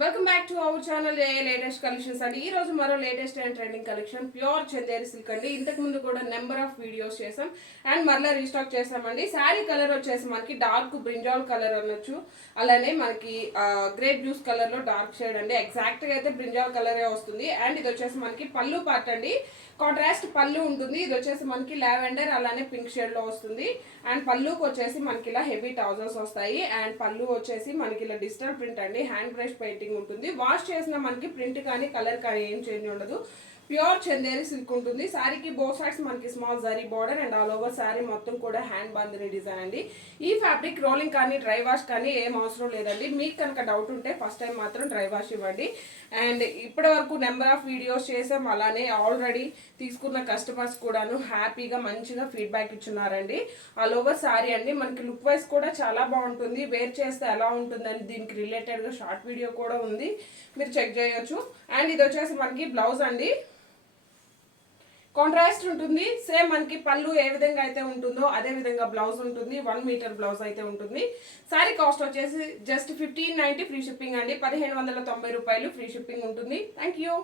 Welcome back to our channel latest collections అండి. ఈ రోజు మరో latest and trending collection pure Chanderi silk అండి. ఇంతకు ముందు కూడా నెంబర్ ఆఫ్ వీడియోస్ చేసాం అండ్ మరలా రీస్టాక్ చేసామండి. శారీ కలర్ వచ్చేసి మనకి డార్క్ బ్రింజాల్ కలర్ అనొచ్చు, అలానే మనకి గ్రేప్ జ్యూస్ కలర్ లో డార్క్ షేడ్ అండి. ఎగ్జాక్ట్ గా అయితే బ్రింజాల్ కలరే వస్తుంది. అండ్ ఇది వచ్చేసి మనకి పళ్ళు పార్ట్ అండి, కాంట్రాస్ట్ పళ్ళు ఉంటుంది. ఇది వచ్చేసి మనకి లావెండర్ అలానే పింక్ షేడ్ లో వస్తుంది. అండ్ పళ్ళుకి వచ్చేసి మనకి ఇలా హెవీ ట్రౌజర్స్ వస్తాయి. అండ్ పళ్ళు వచ్చేసి మనకి ఇలా డిజిటల్ ప్రింట్ అండి, హ్యాండ్ బ్రష్ పెయింటింగ్ ఉంటుంది. వాష్ చేసిన మనకి ప్రింట్ కానీ కలర్ కానీ ఏం చేంజ్ ఉండదు. ప్యూర్ చందేరి సిల్క్ ఉంటుంది. శారీకి బోత్ సైడ్స్ మనకి small zari border and all over sari మొత్తం కూడా హ్యాండ్ బాందిని డిజైన్ అండి. ఈ ఫ్యాబ్రిక్ రోలింగ్ కానీ డ్రై వాష్ కానీ ఏం అవసరం లేదండి. మీకు కనుక డౌట్ ఉంటే ఫస్ట్ టైం మాత్రం డ్రై వాష్ ఇవ్వండి. అండ్ ఇప్పటి వరకు నెంబర్ ఆఫ్ వీడియోస్ చేసాం, అలానే ఆల్రెడీ తీసుకున్న కస్టమర్స్ కూడాను హ్యాపీగా మంచిగా ఫీడ్బ్యాక్ ఇచ్చున్నారండి. ఆల్ ఓవర్ శారీ అండి మనకి లుక్ వైజ్ కూడా చాలా బాగుంటుంది. వేర్ చేస్తే ఎలా ఉంటుందని దీనికి రిలేటెడ్గా షార్ట్ వీడియో కూడా ఉంది, మీరు చెక్ చేయొచ్చు. అండ్ ఇది వచ్చేసి మనకి బ్లౌజ్ అండి, కాంట్రాస్ట్ ఉంటుంది. సేమ్ మనకి పళ్ళు ఏ విధంగా అయితే ఉంటుందో అదే విధంగా బ్లౌజ్ ఉంటుంది. 1 మీటర్ బ్లౌజ్ అయితే ఉంటుంది. సారీ కాస్ట్ వచ్చేసి జస్ట్ 1590 ఫ్రీ షిప్పింగ్ అండి. 1590 రూపాయలు ఫ్రీ షిప్పింగ్ ఉంటుంది. Thank you.